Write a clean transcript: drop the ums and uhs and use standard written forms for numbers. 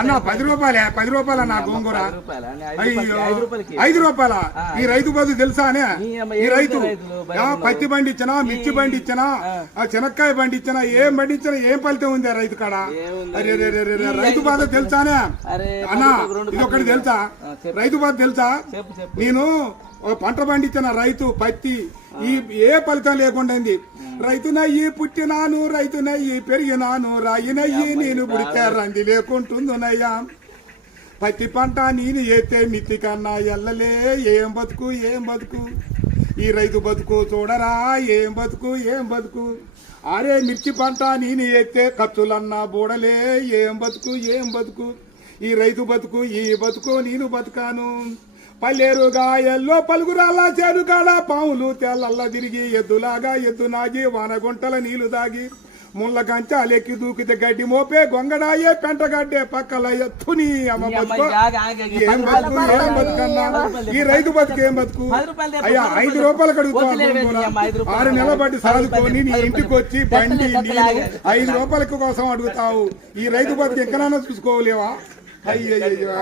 అన్న 10 రూపాయలే, 10 రూపాయల నా గోంగూర. అయ్యో 5 రూపాయల. ఈ రైతు బదులు తెలుసా అనే? ఈ రైతు పత్తి బండి ఇచ్చినా, మిర్చి బండి ఇచ్చినా, చెనక్కాయ బండి ఇచ్చినా, ఏం బండి ఇచ్చినా ఏం ఫలితం ఉంది ఆ రైతు కాడ? రైతు బాధ తెలుసానే అన్నా? ఇది ఒకటి తెలుసా? రైతు బాధ తెలుసా? నేను పంట పండించిన రైతు పత్తి ఏ ఫలితం లేకుండా రైతునయ్యి పుట్టినాను, రైతునయ్యి పెరిగినాను, రాయినయ్యి నేను పుడితే రంది లేకుంటుందునయ్యా. పత్తి పంట నేను ఏతే మిత్తి కన్నా ఎల్లలే. ఏం బతుకు ఏం బతుకు ఈ రైతు బతుకు చూడరా, ఏం బతుకు ఏం బతుకు. అరే మిర్చి పంట నేను ఏతే ఖర్చులన్నా బూడలే. ఏం బతుకు ఏం బతుకు ఈ రైతు బతుకు, ఈ బతుకు నేను బతుకాను. పల్లెరుగా ఎల్లో పలుగురాల చేరుగాడ పాములు తెల్లల్లా తిరిగి ఎద్దులాగా ఎద్దు నాగి వానగుంటల నీళ్లు దాగి ముళ్ళ కంచాలెక్కి దూకితే గడ్డి మోపే గొంగడాయే పెంటగడ్డే పక్కల ఎత్తుని అమ్మ బతుకు. ఏం బతుకు ఏం బతుకన్నా ఈ రైతు బతుకు ఏం బతుకు? అయ్యా 5 రూపాయలు అడుగుతాను. 6 నెలల బట్టి సాదుకొని నీ ఇంటికి వచ్చి బండి 5 రూపాయల కోసం అడుగుతావు. ఈ రైతు బతుకు ఎక్కడైనా చూసుకోలేవా? అయ్యయ్యో.